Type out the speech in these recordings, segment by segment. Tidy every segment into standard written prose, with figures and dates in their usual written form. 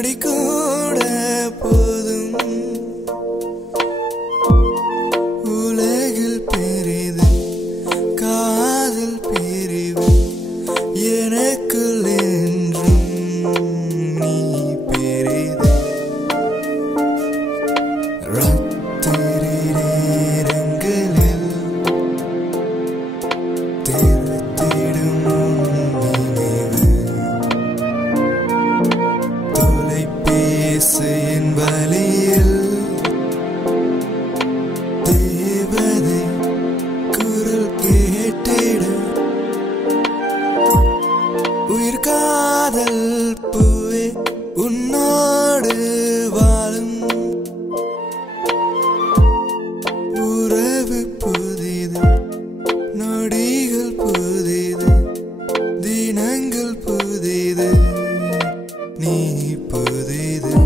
நொடி கூட போதும் உலகில் பெரிது காதல் பிரிவு எனக்குள் என்றும் நீ பெரிது ராத்திரி நேரங்களில் தேர்த்திடும் நினைவு தொலைபேசியின் வழியில் தேவதை குரல் கேட்டிட உயிர் காதல் பூவே உன்னோடு வாழும் உறவு புதிது நொடிகள் புதிது தினங்கள் புதிது நீ புதிது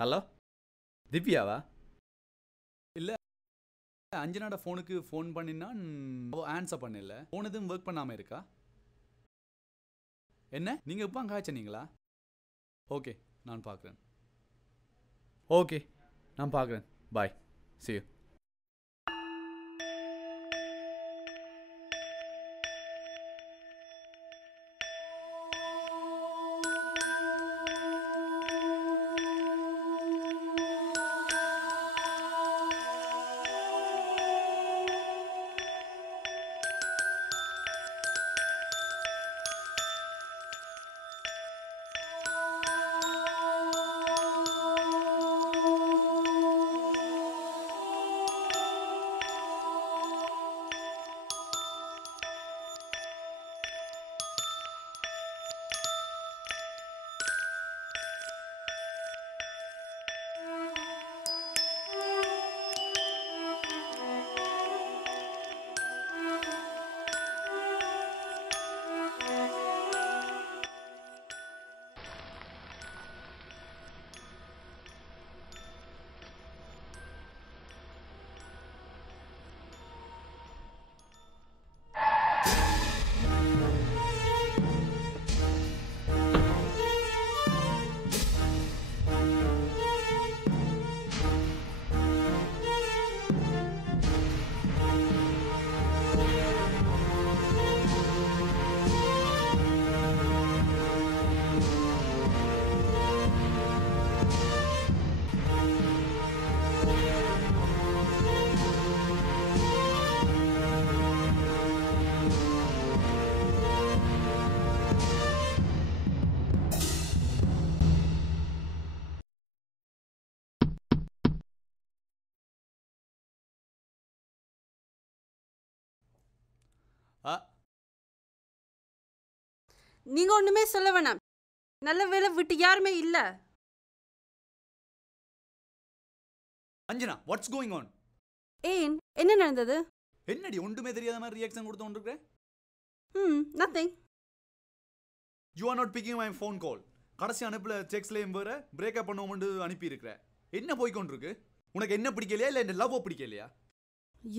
ஹலோ திவ்யாவா? இல்லை, அஞ்சனாட ஃபோனுக்கு ஃபோன் பண்ணினா ஆன்சர் பண்ணல. ஃபோன் எதுவும் ஒர்க் பண்ணாமல் இருக்கா? என்ன நீங்கள் இப்போ அங்கே ஆச்சனீங்களா? ஓகே, நான் பார்க்குறேன். ஓகே, நான் பார்க்குறேன். பாய், see you. நீங்க ஒண்ணுமே சொல்ல வேணாம். நல்ல வேலை விட்டு யாருமே இல்ல. Anjana, what's going on? ஏன், என்ன நடந்தது? என்னடி ஒன்றுமே தெரியாத மாதிரி ரியாக்ஷன் கொடுத்து கொண்டிருக்கிற? nothing. You are not picking my phone call. கடைசி அனுப்புல டெக்ஸ்ட்லயும் வேற பிரேக்கப் பண்ணுவோம்னு அனுப்பி இருக்கிற. என்ன போய் கொண்டிருக்கு? உனக்கு என்ன பிடிக்கலையா இல்ல என்ன லவ் பிடிக்கலையா?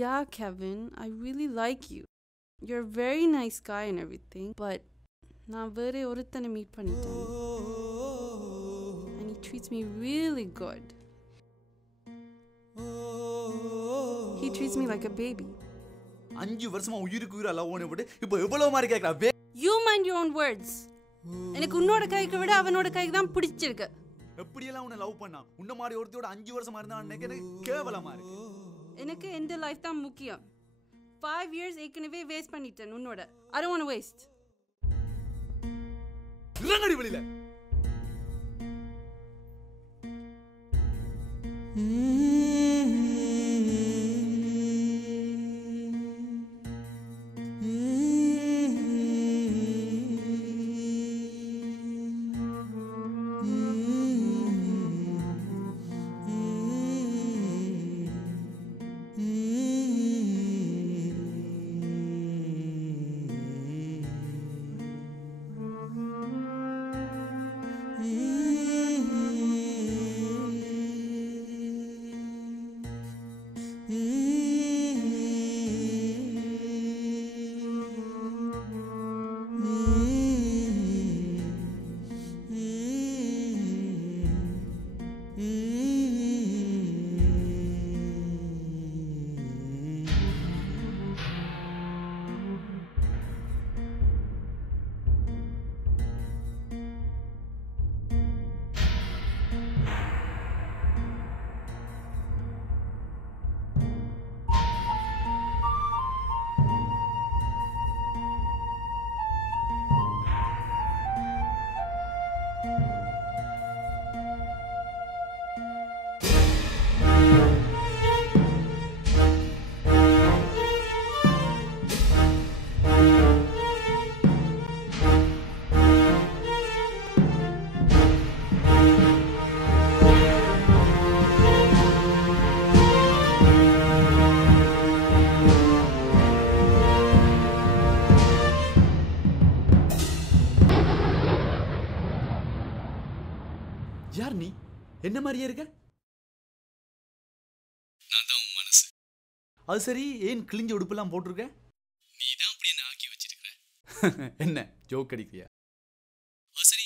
Yeah, Kevin, I really like you. You're a very nice guy and everything, but நான் வேற ஒருத்தனை மீட் பண்ணிட்டேன். And he treats me really good. He treats me like a baby. 5 வருஷமா உயிருக்கு உயிரா லவ் பண்ணி விட்டு இப்போ எவ்வளவு மாதிரி கேக்குறா? You mind your own words. எனக்கு உன்னோட கைக்கு விட அவனோட கைக்கு தான் பிடிச்சிருக்கு. எப்படியெல்லாம் உன்னை லவ் பண்ணா? உன்ன மாதிரி ஒருத்தியோட 5 வருஷமா இருந்தா எனக்கு கேவலமா இருக்கு. எனக்கு இந்த லைஃப் தான் முக்கியம். 5 years ஏற்கனவே வேஸ்ட் பண்ணிட்டேன் உன்னோட. I don't want to waste. இறங்கடி வெளியில. யார் நீ? என்ன மாதிரியே இருக்க? நான் தான் உன் மனசு. அது சரி, ஏன் கிழிஞ்ச உடுப்பெல்லாம் போட்டிருக்க? நீ தான் அப்படி என்ன ஆக்கி வச்சிருக்கிற. என்ன ஜோக் அடிக்கிறியா? அது சரி,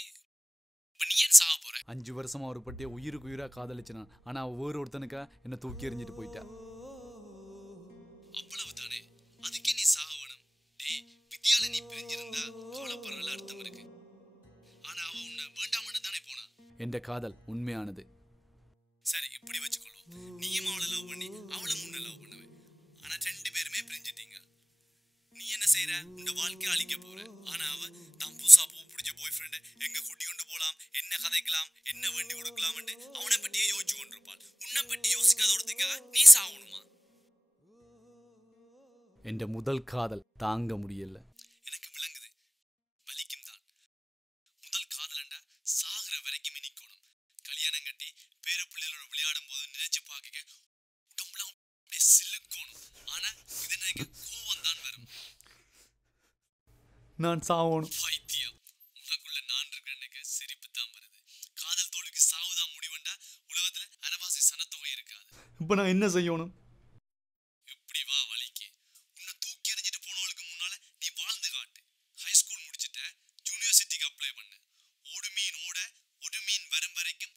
இப்ப நீ ஏன் சாக போற? 5 வருஷமா ஒரு பட்டிய உயிருக்கு உயிரா காதலிச்சினான். ஆனா அவ வேறு ஒருத்தனுக்கா என்ன தூக்கி எறிஞ்சிட்டு போயிட்டா. அவ்வளவு தானே, அதுக்கே நீ சாக வேணும். டேய், வித்யால நீ பிரிஞ்சிருந்தா கவலைப்படுறதுல அர்த்தம் இருக்கு. ஆனா அவ உன்னை வேண்டாமன்னு தானே போனா. என்ற காதல் உண்மையானது. சரி, இப்படி வச்சுக்கொள்ளும். நீயும் அவளை லவ் பண்ணி அவளும் உன்னை லவ் பண்ணுவே. ஆனா 2 பேருமே பிரிஞ்சிட்டீங்க. நீ என்ன செய்யற? உன் வாழ்க்கையை அழிக்க போற. ஆனா அவ தான் புதுசா பிடிச்ச பாய் ஃப்ரெண்ட் எங்க கூட்டி கொண்டு போலாம், என்ன கதைக்கலாம், என்ன வேண்டி கொடுக்கலாம் அவனை பற்றியே யோசிச்சு கொண்டிருப்பாள். உன்னை பற்றி யோசிக்காததுக்காக நீ சாகணுமா? என்ற முதல் காதல் தாங்க முடியல. எனக்கு விளங்குது, வலிக்கும் தான். முதல் காதலண்டா சாகுற வரைக்கும் இனிக்கணும். கல்யாணம் கட்டி பேர பிள்ளைகளோட விளையாடும் போது நினைச்சு பார்க்க உடம்புலாம் அப்படியே சிலுக்கணும். ஆனா இது நினைக்க கோவம் தான் வரும். நான் சாவணும். பைத்தியம், உனக்குள்ள நான் இருக்கிற சிரிப்பு தான் வருது. காதல் தோல்விக்கு சாவுதான் முடிவண்டா உலகத்துல அரவாசி சனத்தொகை இருக்காது. இப்ப நான் என்ன செய்யணும்? இப்படி வா வலிக்கு. உன்னை தூக்கி எறிஞ்சிட்டு போனவளுக்கு முன்னால நீ வாழ்ந்து காட்டு. ஹை ஸ்கூல் முடிச்சிட்ட, யூனிவர்சிட்டிக்கு அப்ளை பண்ணு. ஒரு மீன் வரும் வரைக்கும்